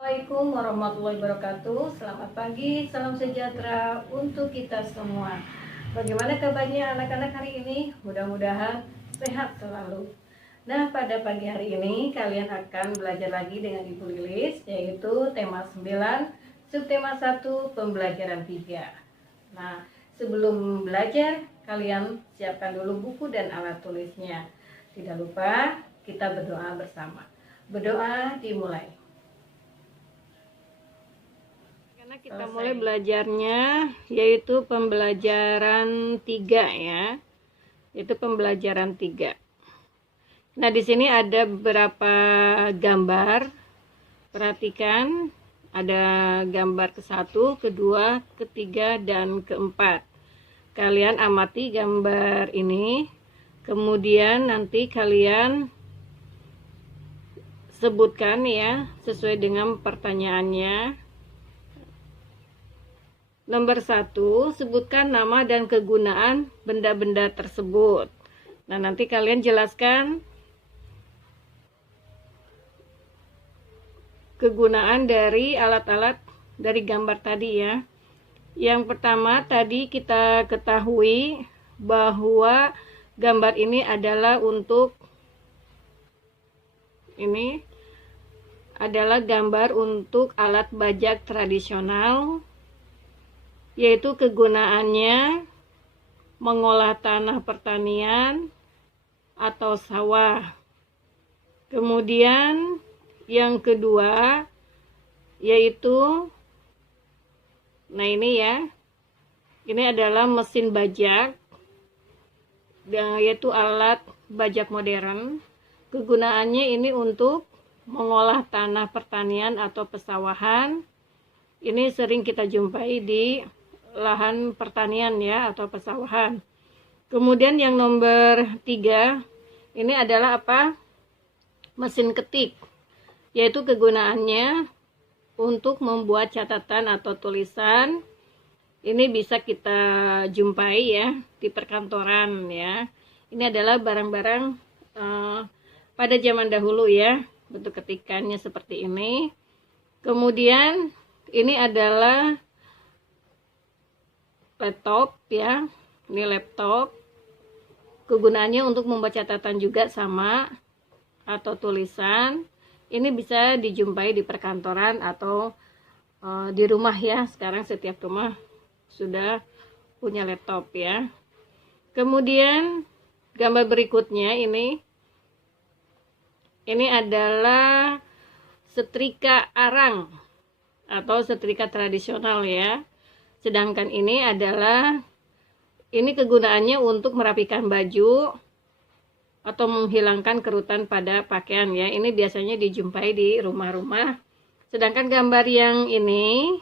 Assalamualaikum warahmatullahi wabarakatuh. Selamat pagi, salam sejahtera untuk kita semua. Bagaimana kabarnya anak-anak hari ini? Mudah-mudahan sehat selalu. Nah, pada pagi hari ini kalian akan belajar lagi dengan Ibu Lilis, yaitu tema 9, subtema 1, pembelajaran 3. Nah, sebelum belajar, kalian siapkan dulu buku dan alat tulisnya. Tidak lupa kita berdoa bersama. Berdoa dimulai. Kita mulai belajarnya, yaitu pembelajaran 3 ya. Itu pembelajaran 3. Nah, di sini ada beberapa gambar. Perhatikan, ada gambar ke-1, kedua, ketiga, dan keempat. Kalian amati gambar ini. Kemudian nanti kalian sebutkan ya, sesuai dengan pertanyaannya. Nomor 1, sebutkan nama dan kegunaan benda-benda tersebut. Nah, nanti kalian jelaskan kegunaan dari alat-alat dari gambar tadi ya. Yang pertama tadi kita ketahui bahwa gambar ini adalah gambar untuk alat bajak tradisional, yaitu kegunaannya mengolah tanah pertanian atau sawah. Kemudian yang kedua yaitu, nah ini ya, ini adalah mesin bajak, yaitu alat bajak modern. Kegunaannya ini untuk mengolah tanah pertanian atau pesawahan. Ini sering kita jumpai di lahan pertanian ya, atau pesawahan. Kemudian yang nomor 3, ini adalah apa? Mesin ketik, yaitu kegunaannya untuk membuat catatan atau tulisan. Ini bisa kita jumpai ya di perkantoran ya. Ini adalah barang-barang pada zaman dahulu ya, bentuk ketikannya seperti ini. Kemudian ini adalah laptop ya, ini laptop. Kegunaannya untuk membuat catatan juga sama, atau tulisan. Ini bisa dijumpai di perkantoran atau di rumah ya. Sekarang setiap rumah sudah punya laptop ya. Kemudian gambar berikutnya ini adalah setrika arang atau setrika tradisional ya. Sedangkan ini kegunaannya untuk merapikan baju atau menghilangkan kerutan pada pakaian ya. Ini biasanya dijumpai di rumah-rumah. Sedangkan gambar yang ini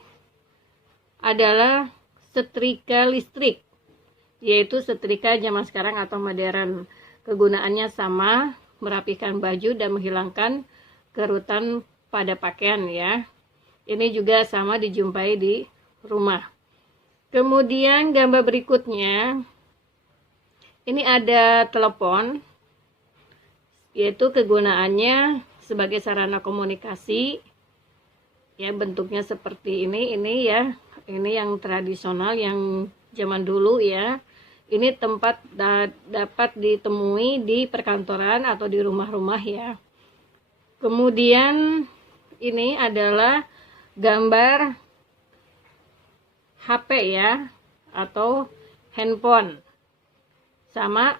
adalah setrika listrik, yaitu setrika zaman sekarang atau modern. Kegunaannya sama, merapikan baju dan menghilangkan kerutan pada pakaian ya. Ini juga sama dijumpai di rumah. Kemudian gambar berikutnya, ini ada telepon, yaitu kegunaannya sebagai sarana komunikasi ya, bentuknya seperti ini ya. Ini yang tradisional, yang zaman dulu ya. Ini tempat dapat ditemui di perkantoran atau di rumah-rumah ya. Kemudian ini adalah gambar HP ya, atau handphone. Sama,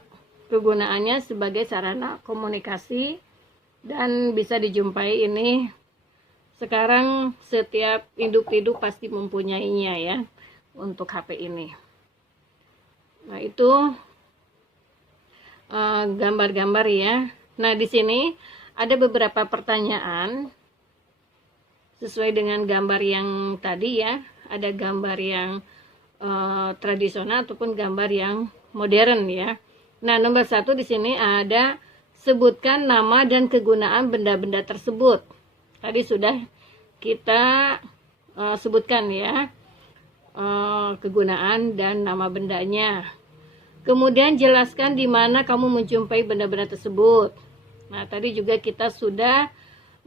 kegunaannya sebagai sarana komunikasi dan bisa dijumpai ini. Sekarang setiap induk-induk pasti mempunyainya ya, untuk HP ini. Nah, itu gambar-gambar ya. Nah, di sini ada beberapa pertanyaan sesuai dengan gambar yang tadi ya. Ada gambar yang tradisional ataupun gambar yang modern ya. Nah, nomor 1 di sini ada sebutkan nama dan kegunaan benda-benda tersebut. Tadi sudah kita sebutkan ya, kegunaan dan nama bendanya. Kemudian jelaskan di mana kamu menjumpai benda-benda tersebut. Nah, tadi juga kita sudah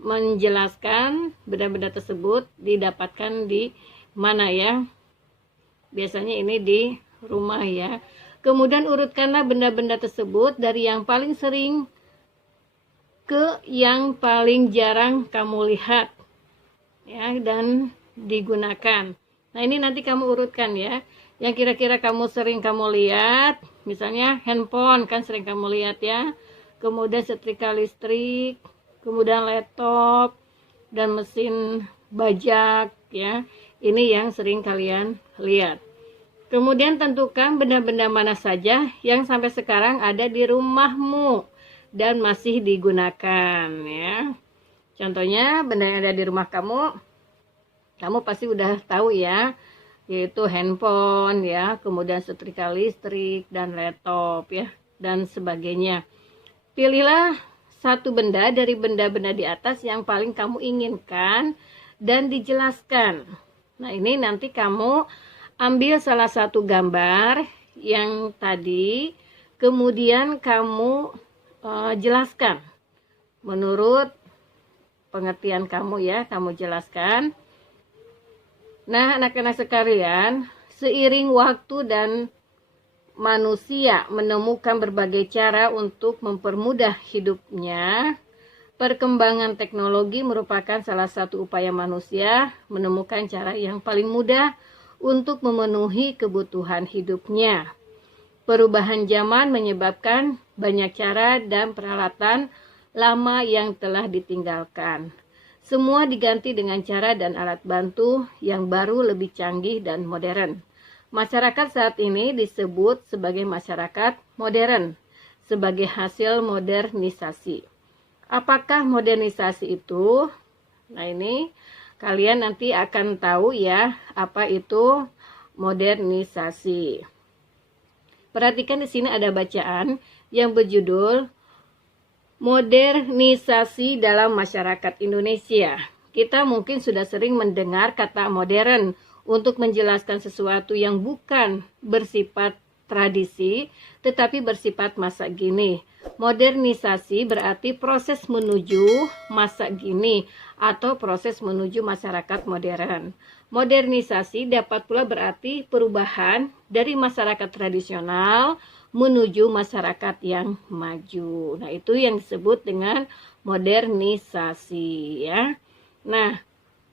menjelaskan benda-benda tersebut didapatkan di mana ya. Biasanya ini di rumah ya. Kemudian urutkanlah benda-benda tersebut dari yang paling sering ke yang paling jarang kamu lihat ya dan digunakan. Nah, ini nanti kamu urutkan ya. Yang kira-kira kamu sering kamu lihat, misalnya handphone kan sering kamu lihat ya. Kemudian setrika listrik, kemudian laptop dan mesin bajak ya. Ini yang sering kalian lihat. Kemudian tentukan benda-benda mana saja yang sampai sekarang ada di rumahmu dan masih digunakan ya. Contohnya benda yang ada di rumah kamu pasti udah tahu ya, yaitu handphone ya, kemudian setrika listrik dan laptop ya, dan sebagainya. Pilihlah satu benda dari benda-benda di atas yang paling kamu inginkan dan dijelaskan. Nah, ini nanti kamu ambil salah satu gambar yang tadi, kemudian kamu jelaskan menurut pengertian kamu ya, kamu jelaskan. Nah, anak-anak sekalian, seiring waktu dan manusia menemukan berbagai cara untuk mempermudah hidupnya, perkembangan teknologi merupakan salah satu upaya manusia menemukan cara yang paling mudah untuk memenuhi kebutuhan hidupnya. Perubahan zaman menyebabkan banyak cara dan peralatan lama yang telah ditinggalkan. Semua diganti dengan cara dan alat bantu yang baru, lebih canggih dan modern. Masyarakat saat ini disebut sebagai masyarakat modern, sebagai hasil modernisasi. Apakah modernisasi itu? Nah, ini kalian nanti akan tahu ya, apa itu modernisasi. Perhatikan di sini ada bacaan yang berjudul Modernisasi dalam Masyarakat Indonesia. Kita mungkin sudah sering mendengar kata modern untuk menjelaskan sesuatu yang bukan bersifat tradisi, tetapi bersifat masa kini. Modernisasi berarti proses menuju masa kini atau proses menuju masyarakat modern. Modernisasi dapat pula berarti perubahan dari masyarakat tradisional menuju masyarakat yang maju. Nah, itu yang disebut dengan modernisasi ya. Nah,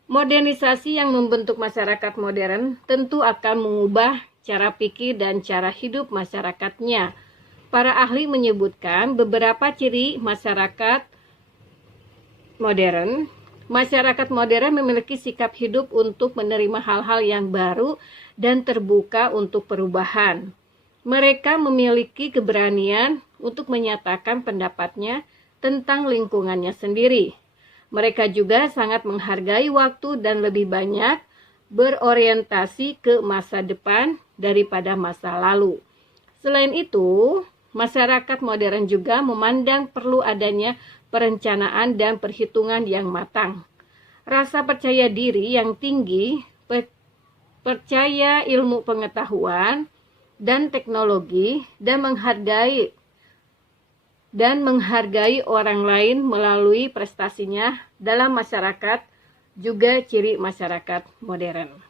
modernisasi yang membentuk masyarakat modern tentu akan mengubah cara pikir dan cara hidup masyarakatnya. Para ahli menyebutkan beberapa ciri masyarakat modern. Masyarakat modern memiliki sikap hidup untuk menerima hal-hal yang baru dan terbuka untuk perubahan. Mereka memiliki keberanian untuk menyatakan pendapatnya tentang lingkungannya sendiri. Mereka juga sangat menghargai waktu dan lebih banyak berorientasi ke masa depan daripada masa lalu. Selain itu, masyarakat modern juga memandang perlu adanya perencanaan dan perhitungan yang matang. Rasa percaya diri yang tinggi, percaya ilmu pengetahuan dan teknologi, dan menghargai orang lain melalui prestasinya dalam masyarakat juga ciri masyarakat modern.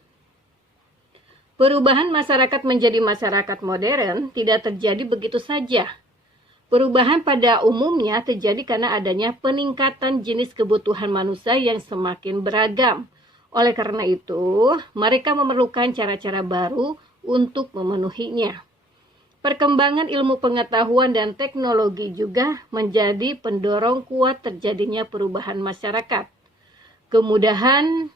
Perubahan masyarakat menjadi masyarakat modern tidak terjadi begitu saja. Perubahan pada umumnya terjadi karena adanya peningkatan jenis kebutuhan manusia yang semakin beragam. Oleh karena itu, mereka memerlukan cara-cara baru untuk memenuhinya. Perkembangan ilmu pengetahuan dan teknologi juga menjadi pendorong kuat terjadinya perubahan masyarakat. Kemudahan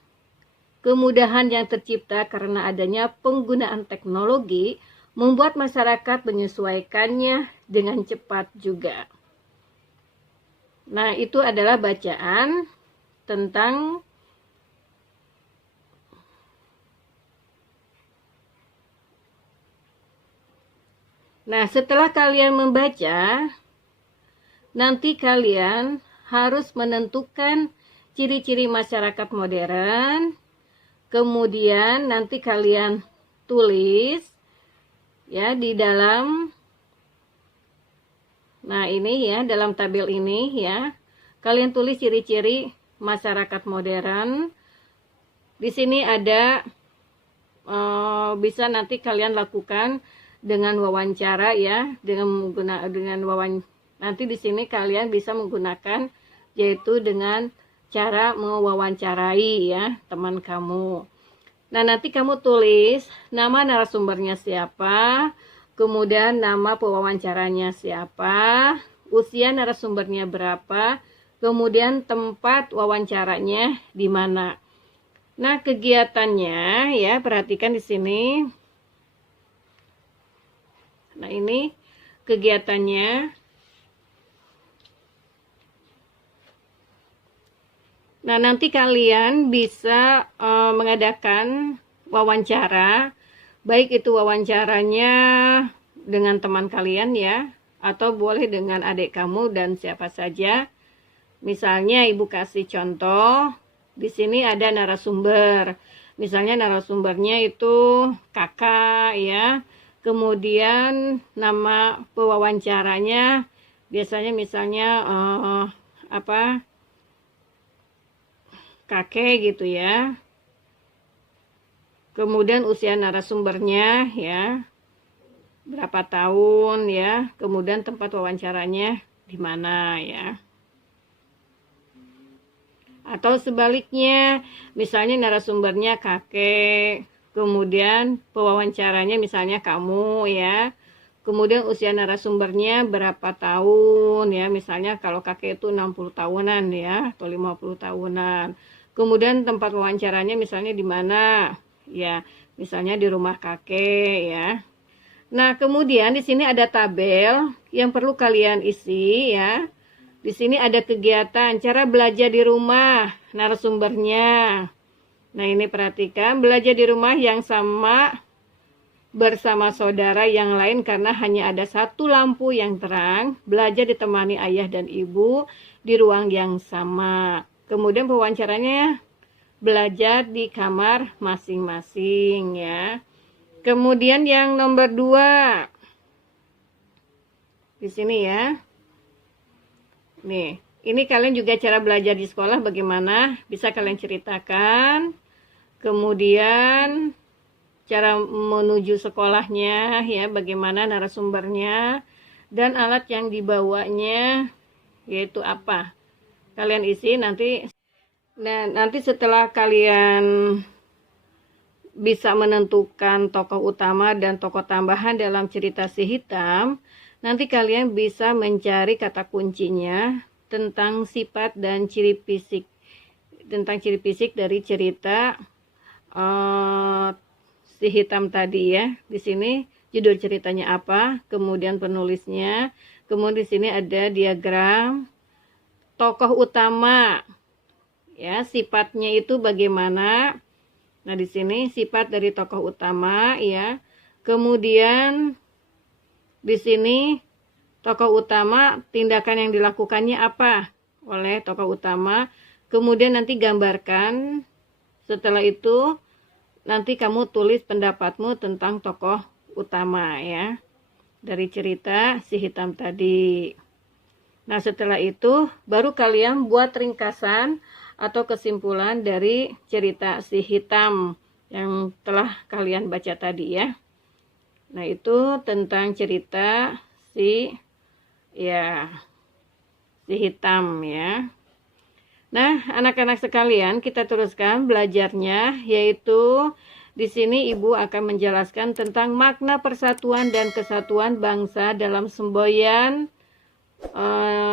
yang tercipta karena adanya penggunaan teknologi membuat masyarakat menyesuaikannya dengan cepat juga. Nah, itu adalah bacaan tentang Nah, setelah kalian membaca, nanti kalian harus menentukan ciri-ciri masyarakat modern. Kemudian nanti kalian tulis ya di dalam, nah ini ya, dalam tabel ini ya, kalian tulis ciri-ciri masyarakat modern. Di sini ada bisa nanti kalian lakukan dengan wawancara ya, nanti di sini kalian bisa menggunakan yaitu dengan cara mewawancarai ya teman kamu. Nah, nanti kamu tulis nama narasumbernya siapa, kemudian nama pewawancaranya siapa, usia narasumbernya berapa, kemudian tempat wawancaranya di mana. Nah, kegiatannya ya, perhatikan di sini. Nah, ini kegiatannya. Nah, nanti kalian bisa mengadakan wawancara, baik itu wawancaranya dengan teman kalian ya, atau boleh dengan adik kamu dan siapa saja. Misalnya Ibu kasih contoh. Di sini ada narasumber, misalnya narasumbernya itu kakak ya, kemudian nama pewawancaranya biasanya misalnya kakek gitu ya, kemudian usia narasumbernya ya berapa tahun ya, kemudian tempat wawancaranya di mana ya. Atau sebaliknya, misalnya narasumbernya kakek, kemudian pewawancaranya misalnya kamu ya, kemudian usia narasumbernya berapa tahun ya, misalnya kalau kakek itu 60 tahunan ya, atau 50 tahunan. Kemudian tempat wawancaranya misalnya di mana ya, misalnya di rumah kakek ya. Nah, kemudian di sini ada tabel yang perlu kalian isi ya. Di sini ada kegiatan cara belajar di rumah narasumbernya. Nah, ini perhatikan, belajar di rumah yang sama bersama saudara yang lain karena hanya ada satu lampu yang terang, belajar ditemani ayah dan ibu di ruang yang sama. Kemudian pewawancaranya belajar di kamar masing-masing ya. Kemudian yang nomor 2 di sini ya. Nih, ini kalian juga cara belajar di sekolah bagaimana, bisa kalian ceritakan. Kemudian cara menuju sekolahnya ya, bagaimana narasumbernya, dan alat yang dibawanya yaitu apa. Kalian isi nanti. Nah, nanti setelah kalian bisa menentukan tokoh utama dan tokoh tambahan dalam cerita Si Hitam, nanti kalian bisa mencari kata kuncinya tentang sifat dan ciri fisik, dari cerita Si Hitam tadi ya. Di sini judul ceritanya apa, kemudian penulisnya, kemudian di sini ada diagram tokoh utama ya, sifatnya itu bagaimana. Nah, di sini sifat dari tokoh utama ya. Kemudian di sini tokoh utama, tindakan yang dilakukannya apa oleh tokoh utama. Kemudian nanti gambarkan. Setelah itu nanti kamu tulis pendapatmu tentang tokoh utama ya, dari cerita Si Hitam tadi. Nah, setelah itu baru kalian buat ringkasan atau kesimpulan dari cerita Si Hitam yang telah kalian baca tadi ya. Nah, itu tentang cerita Si Hitam ya. Nah, anak-anak sekalian, kita teruskan belajarnya, yaitu di sini Ibu akan menjelaskan tentang makna persatuan dan kesatuan bangsa dalam semboyan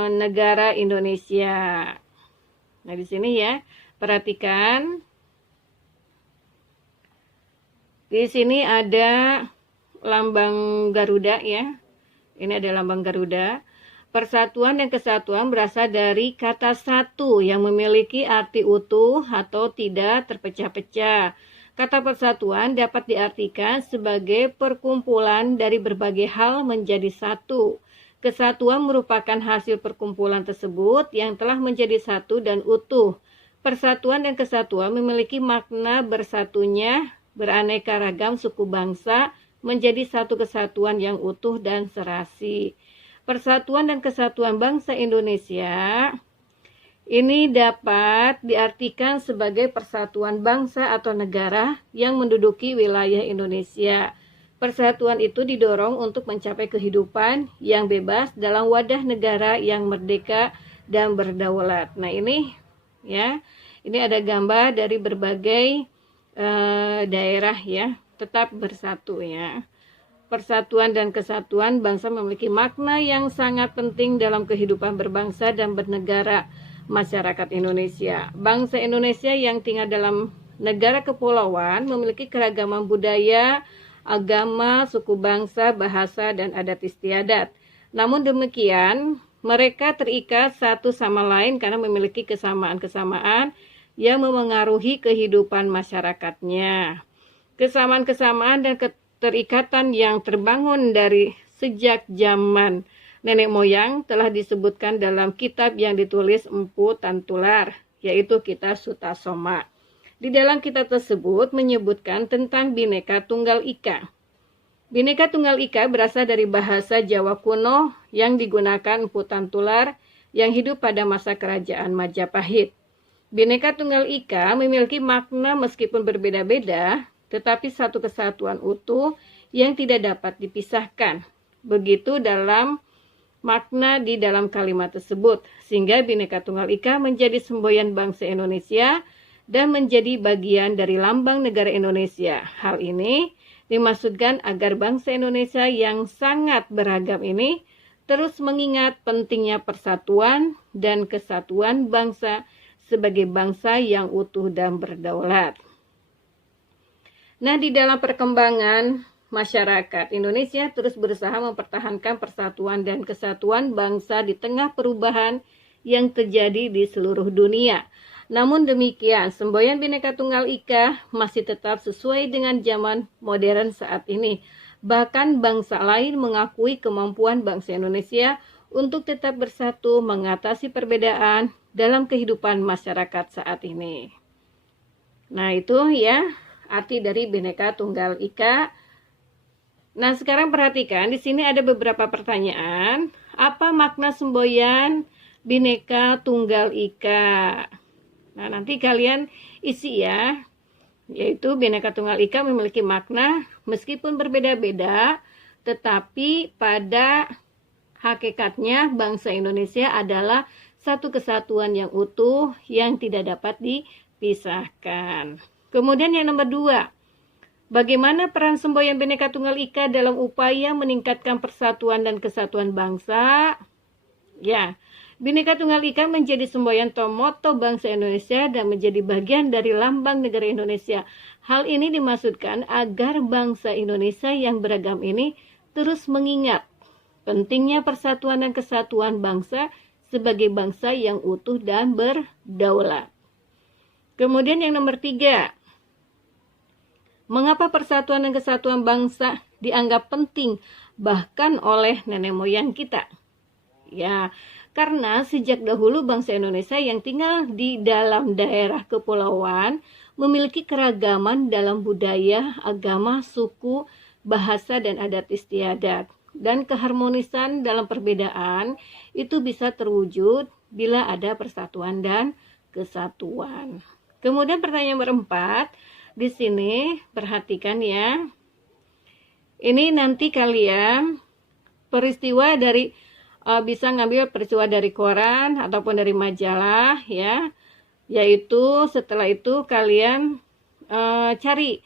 negara Indonesia. Nah, di sini ya, perhatikan. Di sini ada lambang Garuda ya. Ini ada lambang Garuda. Persatuan dan kesatuan berasal dari kata satu yang memiliki arti utuh atau tidak terpecah-pecah. Kata persatuan dapat diartikan sebagai perkumpulan dari berbagai hal menjadi satu. Kesatuan merupakan hasil perkumpulan tersebut yang telah menjadi satu dan utuh. Persatuan dan kesatuan memiliki makna bersatunya beraneka ragam suku bangsa menjadi satu kesatuan yang utuh dan serasi. Persatuan dan kesatuan bangsa Indonesia Ini dapat diartikan sebagai persatuan bangsa atau negara yang menduduki wilayah Indonesia. Persatuan itu didorong untuk mencapai kehidupan yang bebas dalam wadah negara yang merdeka dan berdaulat. Nah, ini ya, ini ada gambar dari berbagai daerah ya, tetap bersatu ya. Persatuan dan kesatuan bangsa memiliki makna yang sangat penting dalam kehidupan berbangsa dan bernegara masyarakat Indonesia. Bangsa Indonesia yang tinggal dalam negara kepulauan memiliki keragaman budaya, agama, suku bangsa, bahasa, dan adat istiadat. Namun demikian, mereka terikat satu sama lain karena memiliki kesamaan-kesamaan yang memengaruhi kehidupan masyarakatnya. Kesamaan-kesamaan dan keterikatan yang terbangun dari sejak zaman nenek moyang telah disebutkan dalam kitab yang ditulis Empu Tantular, yaitu Kitab Sutasoma. Di dalam kitab tersebut menyebutkan tentang Bhinneka Tunggal Ika. Bhinneka Tunggal Ika berasal dari bahasa Jawa kuno yang digunakan Empu Tantular yang hidup pada masa kerajaan Majapahit. Bhinneka Tunggal Ika memiliki makna meskipun berbeda-beda, tetapi satu kesatuan utuh yang tidak dapat dipisahkan. Begitu dalam makna di dalam kalimat tersebut, sehingga Bhinneka Tunggal Ika menjadi semboyan bangsa Indonesia dan menjadi bagian dari lambang negara Indonesia. Hal ini dimaksudkan agar bangsa Indonesia yang sangat beragam ini terus mengingat pentingnya persatuan dan kesatuan bangsa sebagai bangsa yang utuh dan berdaulat. Nah, di dalam perkembangan masyarakat Indonesia terus berusaha mempertahankan persatuan dan kesatuan bangsa di tengah perubahan yang terjadi di seluruh dunia. Namun demikian, semboyan Bhinneka Tunggal Ika masih tetap sesuai dengan zaman modern saat ini. Bahkan bangsa lain mengakui kemampuan bangsa Indonesia untuk tetap bersatu mengatasi perbedaan dalam kehidupan masyarakat saat ini. Nah, itu ya arti dari Bhinneka Tunggal Ika. Nah, sekarang perhatikan, di sini ada beberapa pertanyaan. Apa makna semboyan Bhinneka Tunggal Ika? Nah, nanti kalian isi ya. Yaitu Bhinneka Tunggal Ika memiliki makna meskipun berbeda-beda, tetapi pada hakikatnya bangsa Indonesia adalah satu kesatuan yang utuh yang tidak dapat dipisahkan. Kemudian yang nomor 2, bagaimana peran semboyan Bhinneka Tunggal Ika dalam upaya meningkatkan persatuan dan kesatuan bangsa? Ya, Bhinneka Tunggal Ika menjadi semboyan moto bangsa Indonesia dan menjadi bagian dari lambang negara Indonesia. Hal ini dimaksudkan agar bangsa Indonesia yang beragam ini terus mengingat pentingnya persatuan dan kesatuan bangsa sebagai bangsa yang utuh dan berdaulat. Kemudian yang nomor 3, mengapa persatuan dan kesatuan bangsa dianggap penting bahkan oleh nenek moyang kita? Ya, karena sejak dahulu bangsa Indonesia yang tinggal di dalam daerah kepulauan memiliki keragaman dalam budaya, agama, suku, bahasa, dan adat istiadat. Dan keharmonisan dalam perbedaan itu bisa terwujud bila ada persatuan dan kesatuan. Kemudian pertanyaan nomor 4, di sini perhatikan ya. Ini nanti kalian peristiwa dari bisa ngambil peristiwa dari koran ataupun dari majalah ya. Yaitu setelah itu kalian cari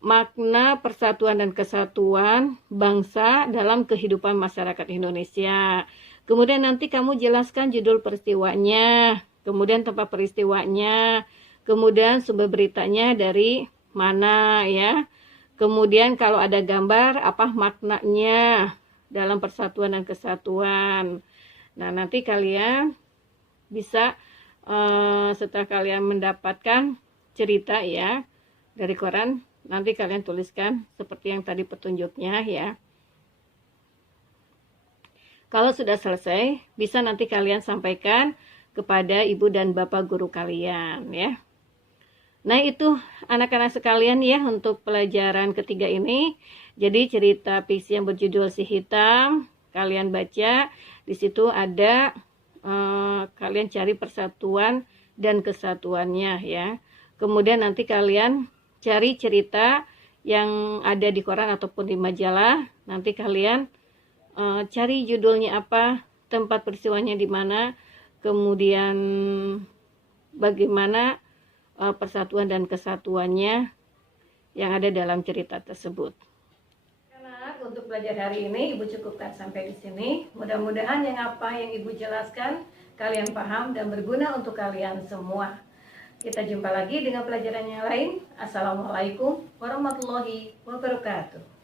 makna persatuan dan kesatuan bangsa dalam kehidupan masyarakat Indonesia. Kemudian nanti kamu jelaskan judul peristiwanya, kemudian tempat peristiwanya, kemudian sumber beritanya dari mana ya. Kemudian kalau ada gambar, apa maknanya dalam persatuan dan kesatuan. Nah, nanti kalian bisa setelah kalian mendapatkan cerita ya dari koran, nanti kalian tuliskan seperti yang tadi petunjuknya ya. Kalau sudah selesai, bisa nanti kalian sampaikan kepada ibu dan bapak guru kalian ya. Nah, itu anak-anak sekalian ya untuk pelajaran ketiga ini. Jadi cerita fiksi yang berjudul Si Hitam, kalian baca, di situ ada kalian cari persatuan dan kesatuannya ya. Kemudian nanti kalian cari cerita yang ada di koran ataupun di majalah. Nanti kalian cari judulnya apa, tempat peristiwanya di mana, kemudian bagaimana persatuan dan kesatuannya yang ada dalam cerita tersebut. Untuk belajar hari ini Ibu cukupkan sampai di sini. Mudah-mudahan yang apa yang Ibu jelaskan kalian paham dan berguna untuk kalian semua. Kita jumpa lagi dengan pelajaran yang lain. Assalamualaikum warahmatullahi wabarakatuh.